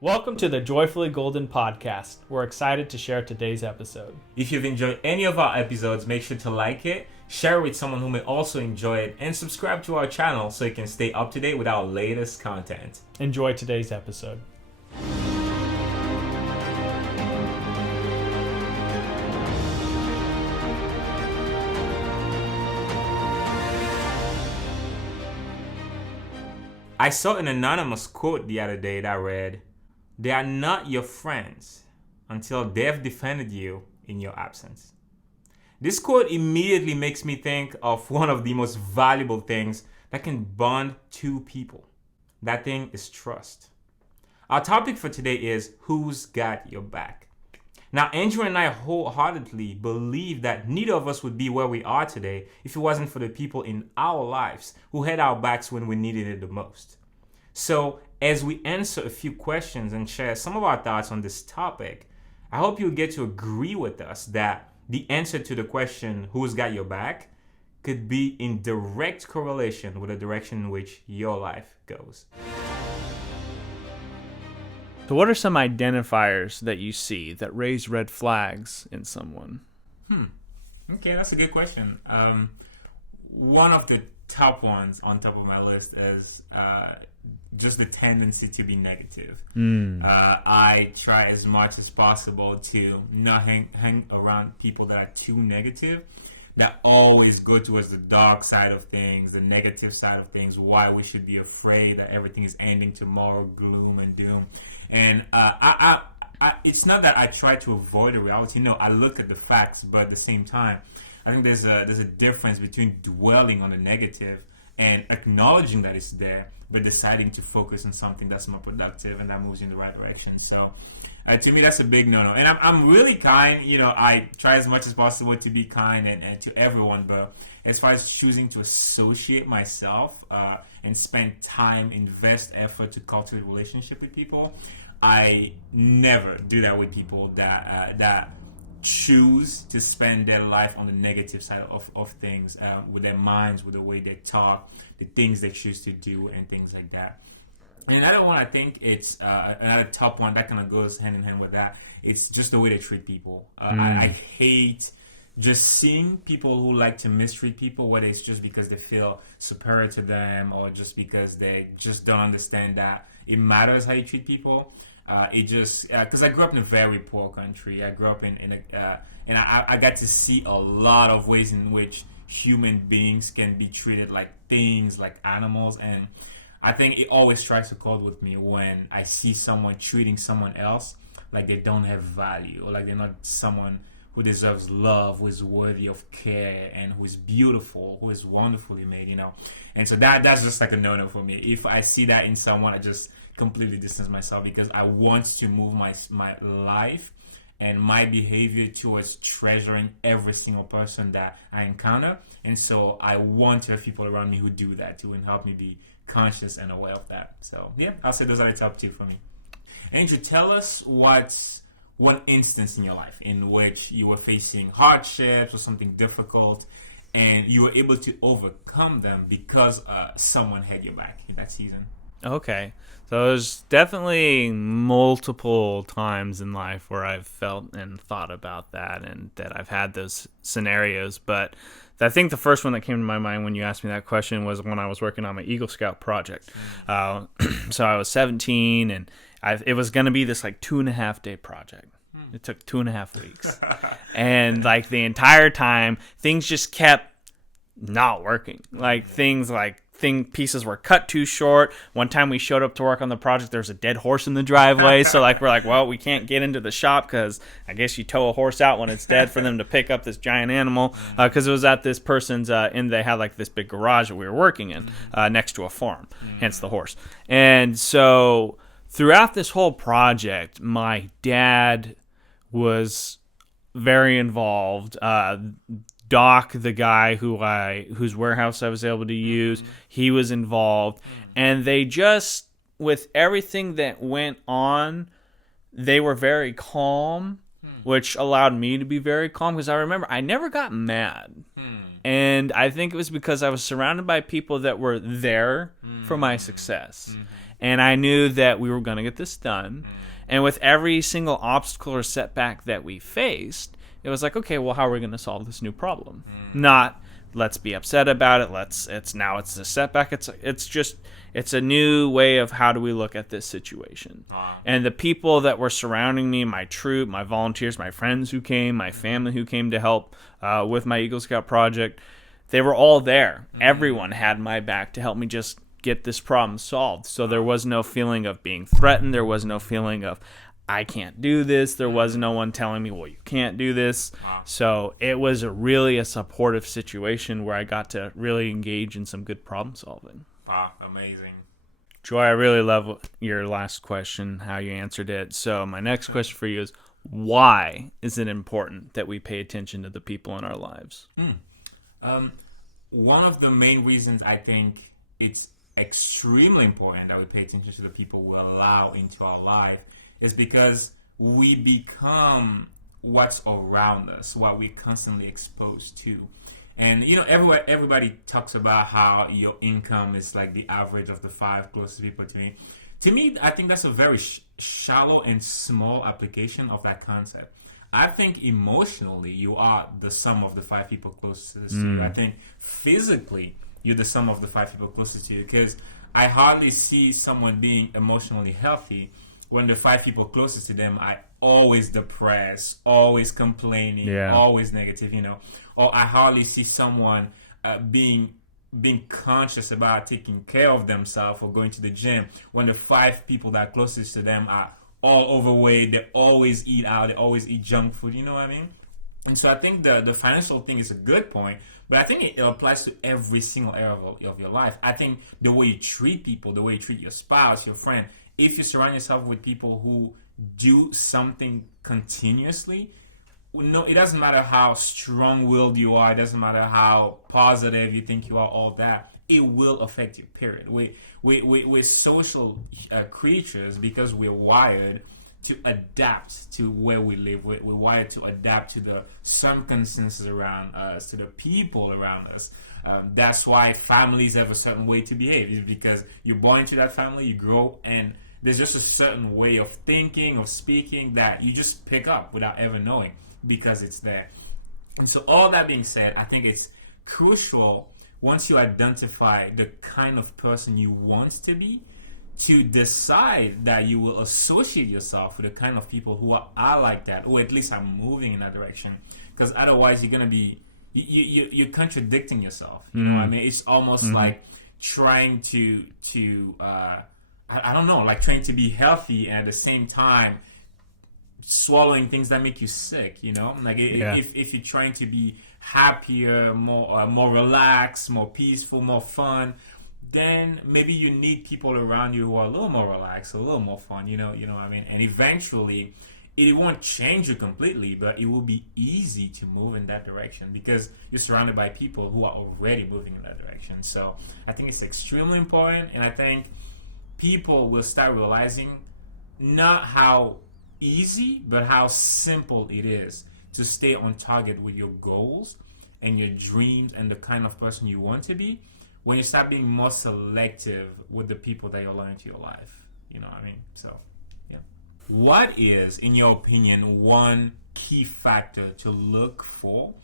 Welcome to the Joyfully Golden podcast. We're excited to share today's episode. If you've enjoyed any of our episodes, make sure to like it, share it with someone who may also enjoy it, and subscribe to our channel so you can stay up to date with our latest content. Enjoy today's episode. I saw an anonymous quote the other day that read, "They are not your friends until they've defended you in your absence." This quote immediately makes me think of one of the most valuable things that can bond two people. That thing is trust. Our topic for today is who's got your back. Now, Andrew and I wholeheartedly believe that neither of us would be where we are today if it wasn't for the people in our lives who had our backs when we needed it the most. So, as we answer a few questions and share some of our thoughts on this topic, I hope you'll get to agree with us that the answer to the question, who's got your back, could be in direct correlation with the direction in which your life goes. So what are some identifiers that you see that raise red flags in someone? Okay, that's a good question. One of the top ones on top of my list is just the tendency to be negative. I try as much as possible to not hang around people that are too negative, that always go towards the dark side of things, the negative side of things, why we should be afraid that everything is ending tomorrow, gloom and doom. And it's not that I try to avoid the reality. No, I look at the facts, but at the same time, I think there's a difference between dwelling on the negative and acknowledging that it's there, but deciding to focus on something that's more productive and that moves you in the right direction. So to me, that's a big no-no. And I'm really kind. I try as much as possible to be kind and to everyone, but as far as choosing to associate myself and spend time, invest effort to cultivate relationship with people, I never do that with people that choose to spend their life on the negative side of things, with their minds, with the way they talk, the things they choose to do, and things like that. And another one, I think it's another top one that kind of goes hand in hand with that. It's just the way they treat people. I hate just seeing people who like to mistreat people, whether it's just because they feel superior to them or just because they just don't understand that it matters how you treat people. Because I grew up in a very poor country. I grew up and I got to see a lot of ways in which human beings can be treated like things, like animals. And I think it always strikes a chord with me when I see someone treating someone else like they don't have value, or like they're not someone who deserves love, who is worthy of care, and who is beautiful, who is wonderfully made, And so that's just like a no-no for me. If I see that in someone, I just completely distance myself, because I want to move my life and my behavior towards treasuring every single person that I encounter. And so I want to have people around me who do that too and help me be conscious and aware of that. So yeah, I'll say those are the top two for me. Andrew, tell us what's one instance in your life in which you were facing hardships or something difficult and you were able to overcome them because someone had your back in that season. Okay. So there's definitely multiple times in life where I've felt and thought about that and that I've had those scenarios. But I think the first one that came to my mind when you asked me that question was when I was working on my Eagle Scout project. So I was 17 and it was going to be this like 2.5 day project. It took 2.5 weeks. And like the entire time, things just kept not working. Pieces were cut too short. One time we showed up to work on the project, there was a dead horse in the driveway. So we're like, well, we can't get into the shop because I guess you tow a horse out when it's dead for them to pick up this giant animal. Because it was at this person's, and they had like this big garage that we were working in next to a farm, hence the horse. And so throughout this whole project, my dad was very involved. Doc, the guy whose warehouse I was able to use, he was involved. And they just, with everything that went on, they were very calm, which allowed me to be very calm. Because I remember I never got mad. And I think it was because I was surrounded by people that were there for my success. And I knew that we were going to get this done. And with every single obstacle or setback that we faced, it was like, okay, well, how are we going to solve this new problem? Not let's be upset about it. It's a setback. It's a new way of how do we look at this situation. And the people that were surrounding me, my troop, my volunteers, my friends who came, my family who came to help with my Eagle Scout project, they were all there. Everyone had my back to help me just get this problem solved. So there was no feeling of being threatened. There was no feeling of, I can't do this. There was no one telling me, well, you can't do this. So it was really a supportive situation where I got to really engage in some good problem solving. Wow, amazing. Joy, I really love your last question, how you answered it. So my next question for you is, why is it important that we pay attention to the people in our lives? One of the main reasons I think it's extremely important that we pay attention to the people we allow into our life is because we become what's around us, what we're constantly exposed to. And everybody talks about how your income is like the average of the 5 closest people to me. To me, I think that's a very shallow and small application of that concept. I think emotionally, you are the sum of the 5 people closest to you. I think physically, you're the sum of the 5 people closest to you, because I hardly see someone being emotionally healthy when the 5 people closest to them are always depressed, always complaining, always negative, Or I hardly see someone being conscious about taking care of themselves or going to the gym when the 5 people that are closest to them are all overweight. They always eat out. They always eat junk food. You know what I mean? And so I think the financial thing is a good point, but I think it applies to every single area of your life. I think the way you treat people, the way you treat your spouse, your friend, if you surround yourself with people who do something continuously, no, it doesn't matter how strong-willed you are, it doesn't matter how positive you think you are, all that, it will affect you, period. We're social creatures because we're wired to adapt to where we live. We're wired to adapt to the circumstances around us, to the people around us. That's why families have a certain way to behave. It's because you're born into that family, you grow, and there's just a certain way of thinking, of speaking that you just pick up without ever knowing because it's there. And so all that being said, I think it's crucial once you identify the kind of person you want to be, to decide that you will associate yourself with the kind of people who are like that, or at least are moving in that direction. Because otherwise you're going to be, you're contradicting yourself. You know what I mean? It's almost like trying to I don't know, like trying to be healthy and at the same time swallowing things that make you sick, Like if you're trying to be happier, more relaxed, more peaceful, more fun, then maybe you need people around you who are a little more relaxed, a little more fun, you know what I mean? And eventually, it won't change you completely, but it will be easy to move in that direction because you're surrounded by people who are already moving in that direction. So I think it's extremely important, and I think people will start realizing not how easy, but how simple it is to stay on target with your goals and your dreams and the kind of person you want to be when you start being more selective with the people that you're allowing into your life. You know what I mean? So, yeah. What is, in your opinion, one key factor to look for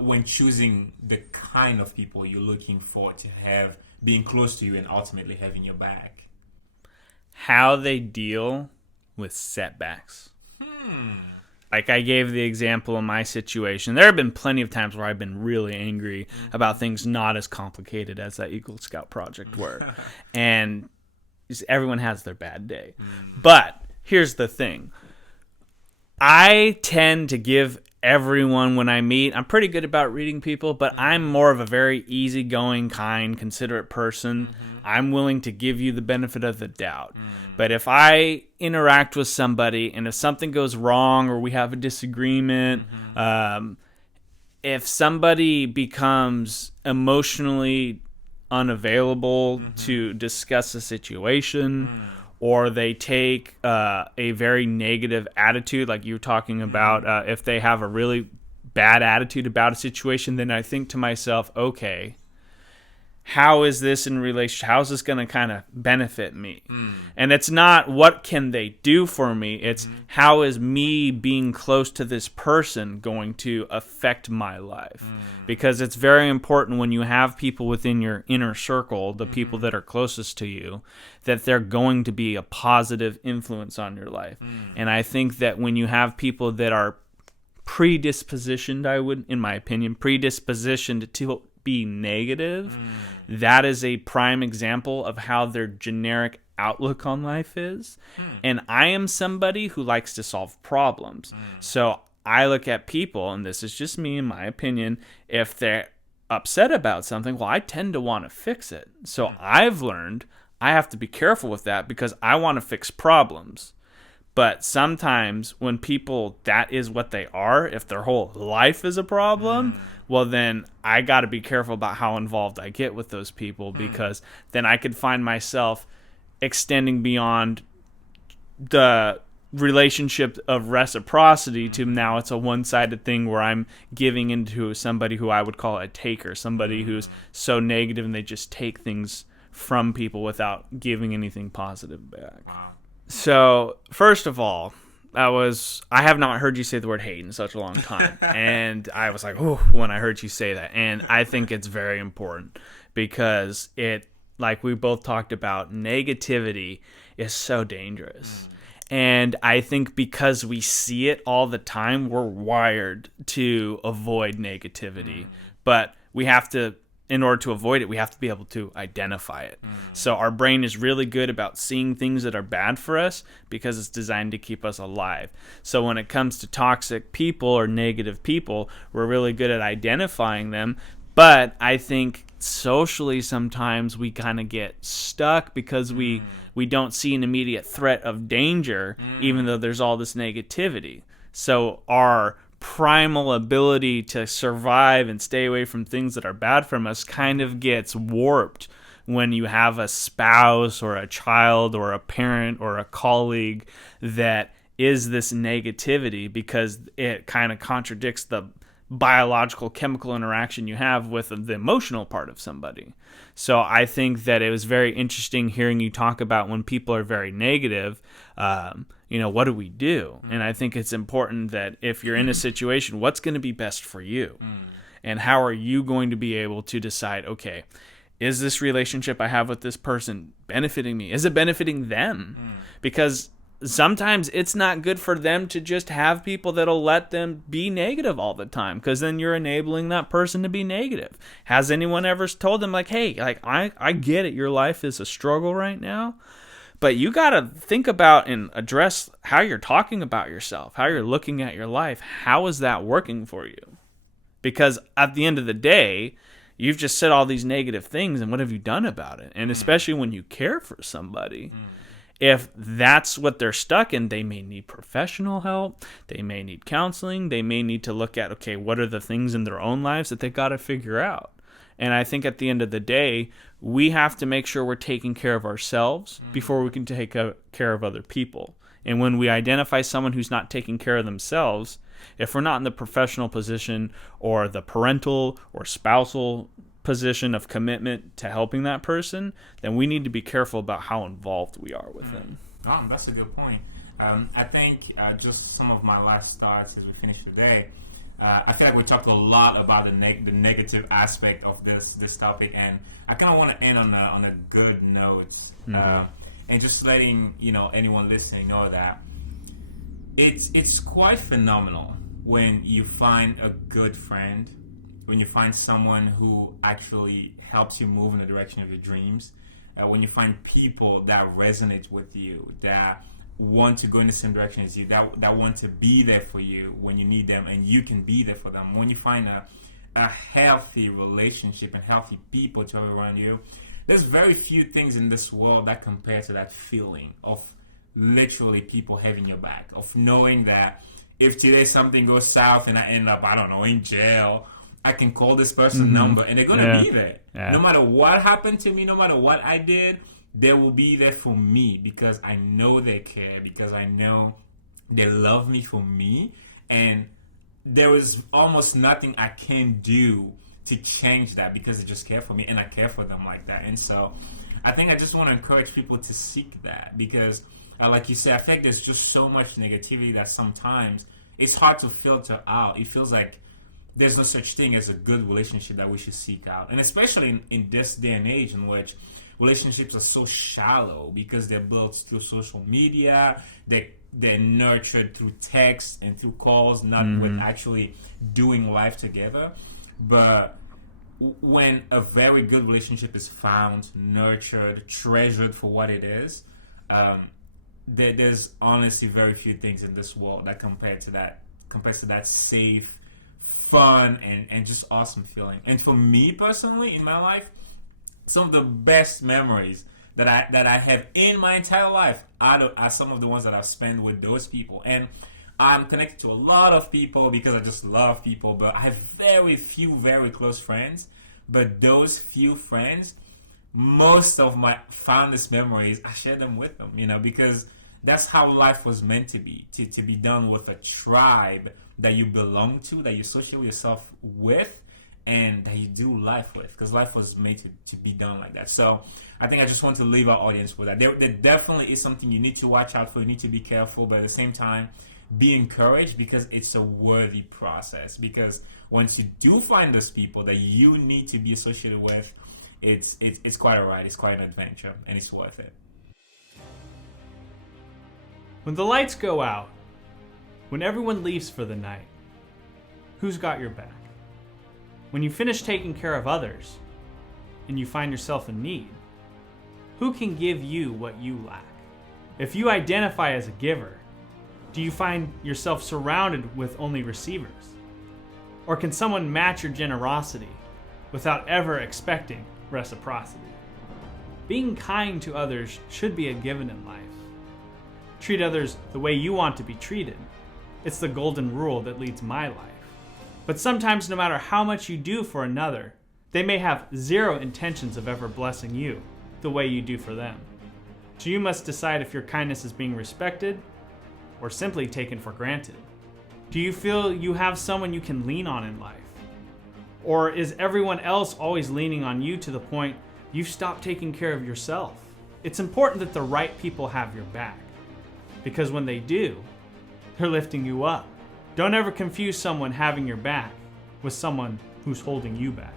when choosing the kind of people you're looking for to have being close to you and ultimately having your back? How they deal with setbacks. Like I gave the example in my situation. There have been plenty of times where I've been really angry about things not as complicated as that Eagle Scout project were. And everyone has their bad day. But here's the thing. I tend to give everyone when I meet, I'm pretty good about reading people, but I'm more of a very easygoing, kind, considerate person. I'm willing to give you the benefit of the doubt. But if I interact with somebody and if something goes wrong or we have a disagreement, if somebody becomes emotionally unavailable to discuss a situation, or they take a very negative attitude, like you were talking about, if they have a really bad attitude about a situation, then I think to myself, okay, how is this in relation? How is this going to kind of benefit me? And it's not what can they do for me. It's how is me being close to this person going to affect my life? Because it's very important when you have people within your inner circle, the people that are closest to you, that they're going to be a positive influence on your life. And I think that when you have people that are predispositioned, in my opinion, predispositioned to be negative, that is a prime example of how their generic outlook on life is. And I am somebody who likes to solve problems. So I look at people, and this is just me in my opinion, if they're upset about something, well, I tend to want to fix it. So I've learned I have to be careful with that because I want to fix problems. But sometimes when people, that is what they are, if their whole life is a problem, well, then I got to be careful about how involved I get with those people, because then I could find myself extending beyond the relationship of reciprocity to now it's a one-sided thing where I'm giving into somebody who I would call a taker, somebody who's so negative and they just take things from people without giving anything positive back. So, first of all, I have not heard you say the word hate in such a long time. And I was like, oh, when I heard you say that. And I think it's very important because it, like we both talked about, negativity is so dangerous. And I think because we see it all the time, we're wired to avoid negativity. But we have to, in order to avoid it, we have to be able to identify it. So our brain is really good about seeing things that are bad for us because it's designed to keep us alive. So when it comes to toxic people or negative people, we're really good at identifying them. But I think socially sometimes we kind of get stuck because we don't see an immediate threat of danger, even though there's all this negativity. So our primal ability to survive and stay away from things that are bad from us kind of gets warped when you have a spouse or a child or a parent or a colleague that is this negativity, because it kind of contradicts the biological chemical interaction you have with the emotional part of somebody. So I think that it was very interesting hearing you talk about when people are very negative, what do we do? And I think it's important that if you're in a situation, what's going to be best for you? And how are you going to be able to decide, okay, is this relationship I have with this person benefiting me? Is it benefiting them? Because sometimes it's not good for them to just have people that'll let them be negative all the time, because then you're enabling that person to be negative. Has anyone ever told them, like, hey, like I get it, your life is a struggle right now, but you got to think about and address how you're talking about yourself, how you're looking at your life. How is that working for you? Because at the end of the day, you've just said all these negative things, and what have you done about it? And especially when you care for somebody, if that's what they're stuck in, they may need professional help. They may need counseling. They may need to look at, okay, what are the things in their own lives that they got to figure out? And I think at the end of the day, we have to make sure we're taking care of ourselves before we can take care of other people. And when we identify someone who's not taking care of themselves, if we're not in the professional position or the parental or spousal position of commitment to helping that person, then we need to be careful about how involved we are with them. Oh, that's a good point. I think just some of my last thoughts as we finish today. I feel like we talked a lot about the negative aspect of this topic, and I kind of want to end on a good note, and just letting anyone listening know that it's quite phenomenal when you find a good friend, when you find someone who actually helps you move in the direction of your dreams, when you find people that resonate with you, that want to go in the same direction as you, that want to be there for you when you need them, and you can be there for them. When you find a healthy relationship and healthy people to have around you, there's very few things in this world that compare to that feeling of literally people having your back, of knowing that if today something goes south and I end up, I don't know, in jail, I can call this person's number and they're going to be there. Yeah. No matter what happened to me, no matter what I did, they will be there for me because I know they care, because I know they love me for me. And there is almost nothing I can do to change that because they just care for me and I care for them like that. And so I think I just want to encourage people to seek that because, like you said, I think there's just so much negativity that sometimes it's hard to filter out. It feels like there's no such thing as a good relationship that we should seek out. And especially in this day and age in which relationships are so shallow because they're built through social media, they're nurtured through text and through calls, not with actually doing life together. But when a very good relationship is found, nurtured, treasured for what it is, there's honestly very few things in this world that compares to that safe, fun, and just awesome feeling. And for me personally, in my life, some of the best memories that I have in my entire life are some of the ones that I've spent with those people. And I'm connected to a lot of people because I just love people, but I have very few very close friends. But those few friends, most of my fondest memories, I share them with them, because that's how life was meant to be done with a tribe that you belong to, that you associate yourself with, and that you do life with, because life was made to be done like that. So I think I just want to leave our audience with that. There definitely is something you need to watch out for, you need to be careful, but at the same time, be encouraged because it's a worthy process. Because once you do find those people that you need to be associated with, it's quite a ride, it's quite an adventure, and it's worth it. When the lights go out, when everyone leaves for the night, who's got your back? When you finish taking care of others and you find yourself in need, who can give you what you lack? If you identify as a giver, do you find yourself surrounded with only receivers? Or can someone match your generosity without ever expecting reciprocity? Being kind to others should be a given in life. Treat others the way you want to be treated. It's the golden rule that leads my life. But sometimes, no matter how much you do for another, they may have zero intentions of ever blessing you the way you do for them. So you must decide if your kindness is being respected or simply taken for granted. Do you feel you have someone you can lean on in life? Or is everyone else always leaning on you to the point you've stopped taking care of yourself? It's important that the right people have your back, because when they do, they're lifting you up. Don't ever confuse someone having your back with someone who's holding you back.